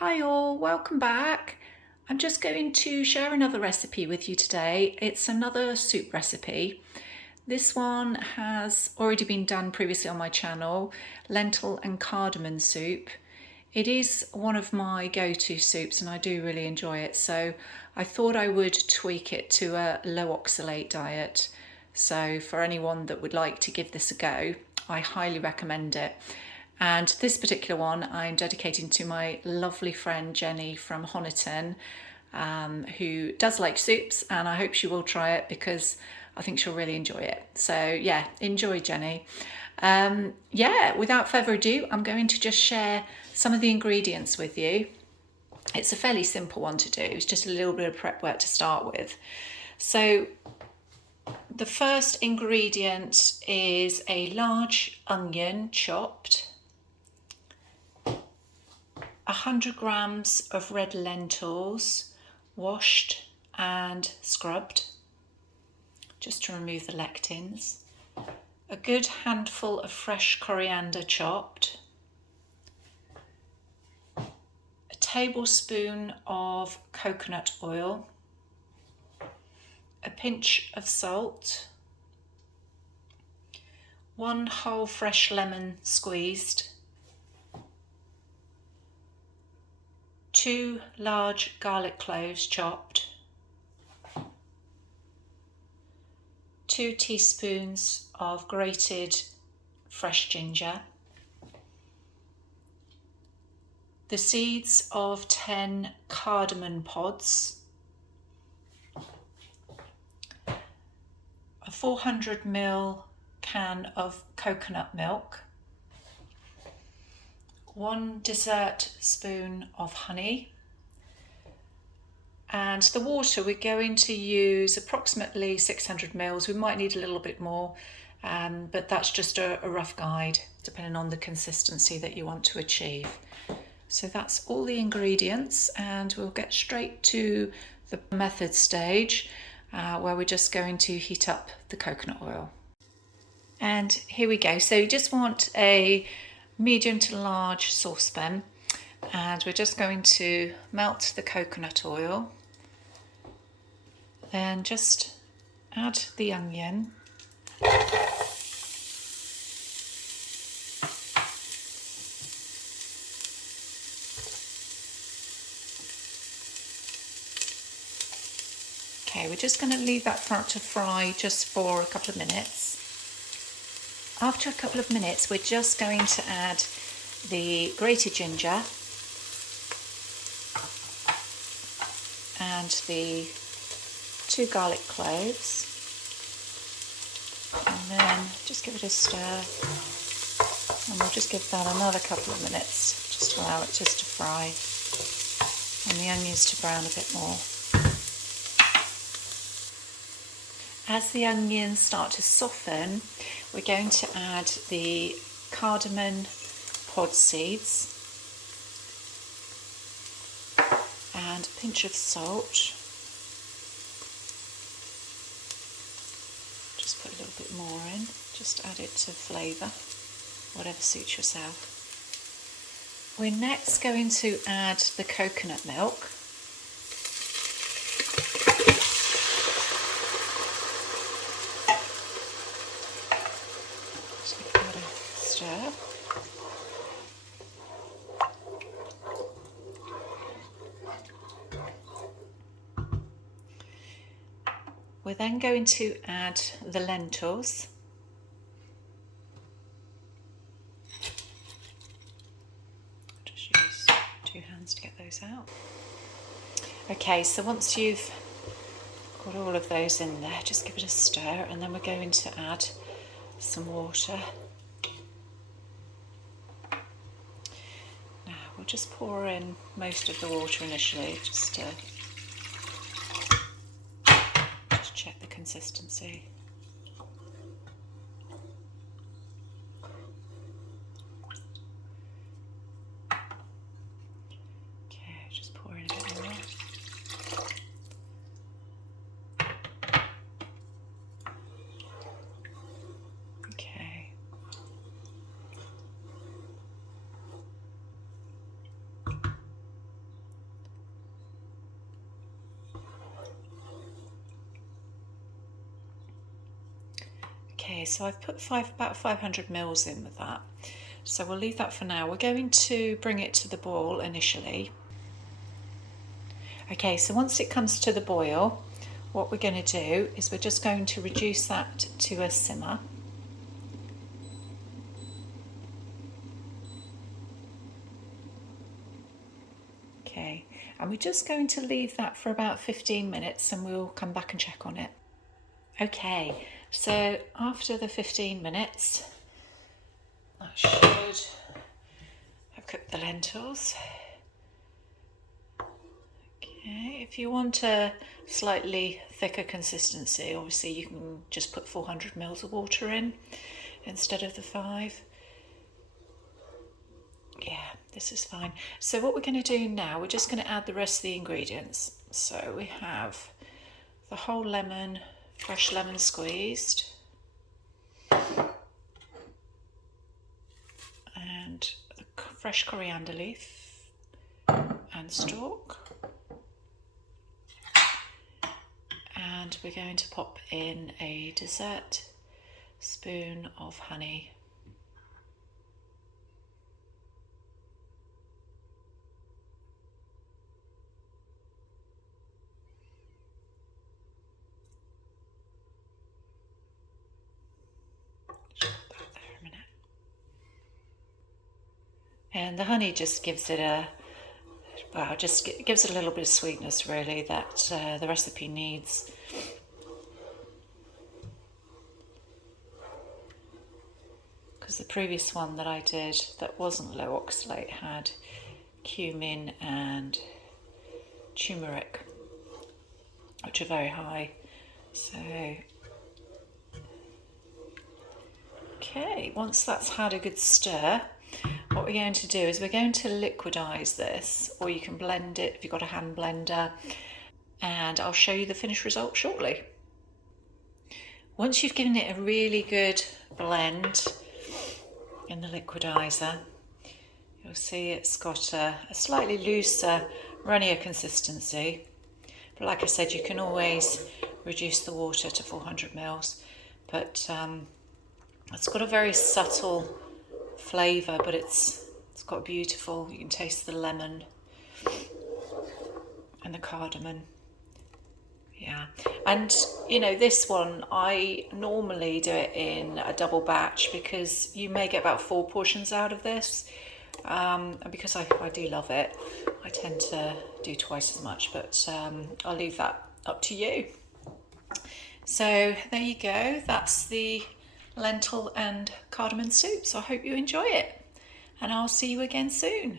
Hi all, welcome back. I'm just going to share another recipe with you today. It's another soup recipe. This one has already been done previously on my channel, lentil and cardamom soup. It is one of my go-to soups and I do really enjoy it, so I thought I would tweak it to a low oxalate diet. So for anyone that would like to give this a go, I highly recommend it. And this particular one I'm dedicating to my lovely friend Jenny from Honiton, who does like soups, and I hope she will try it because I think she'll really enjoy it. So yeah, enjoy, Jenny. Without further ado, I'm going to just share some of the ingredients with you. It's a fairly simple one to do. It's just a little bit of prep work to start with. So the first ingredient is a large onion chopped, 100 grams of red lentils, washed and scrubbed, just to remove the lectins, a good handful of fresh coriander chopped, a tablespoon of coconut oil, a pinch of salt, 1 whole fresh lemon squeezed, 2 large garlic cloves chopped, 2 teaspoons of grated fresh ginger, the seeds of 10 cardamom pods, a 400 ml can of coconut milk, 1 dessert spoon of honey, and the water we're going to use approximately 600 mils. We might need a little bit more, but that's just a rough guide depending on the consistency that you want to achieve. So that's all the ingredients, and we'll get straight to the method stage where we're just going to heat up the coconut oil. And here we go. So you just want a medium to large saucepan, and we're just going to melt the coconut oil, then just add the onion, okay, we're just going to leave that to fry just for a couple of minutes. After a couple of minutes, we're just going to add the grated ginger and the 2 garlic cloves, and then just give it a stir, and we'll just give that another couple of minutes just to allow it just to fry and the onions to brown a bit more. As the onions start to soften, we're going to add the cardamom pod seeds and a pinch of salt. Just put a little bit more in, just add it to flavour, whatever suits yourself. We're next going to add the coconut milk. Just give that a stir. We're then going to add the lentils. Just use 2 hands to get those out. Okay, so once you've got all of those in there, just give it a stir, and then we're going to add some water. Now we'll just pour in most of the water initially, just to check the consistency. Okay, just pour in a bit more. Okay. Okay, so I've put about 500 mils in with that. So we'll leave that for now. We're going to bring it to the boil initially. Okay, so once it comes to the boil, what we're going to do is we're just going to reduce that to a simmer. Okay, and we're just going to leave that for about 15 minutes and we'll come back and check on it. Okay, so after the 15 minutes, that should have cooked the lentils. Okay, if you want a slightly thicker consistency, obviously you can just put 400 mils of water in instead of the 5. Yeah, this is fine. So what we're going to do now, we're just going to add the rest of the ingredients. So we have the whole lemon, fresh lemon squeezed, and the fresh coriander leaf and stalk. And we're going to pop in a dessert spoon of honey. And the honey just gives it a, well, just gives it a little bit of sweetness really that the recipe needs. Because the previous one that I did that wasn't low oxalate had cumin and turmeric, which are very high. So, okay, once that's had a good stir, what we're going to do is we're going to liquidize this, or you can blend it if you've got a hand blender, and I'll show you the finished result shortly. Once you've given it a really good blend in the liquidizer, you'll see it's got a slightly looser, runnier consistency. But like I said, you can always reduce the water to 400 mils. But it's got a very subtle flavour, but it's got beautiful, you can taste the lemon and the cardamom. Yeah, and you know, this one I normally do it in a double batch because you may get about 4 portions out of this, and because I do love it, I tend to do twice as much, but I'll leave that up to you. So there you go, that's the lentil and cardamom soup. So I hope you enjoy it, and I'll see you again soon.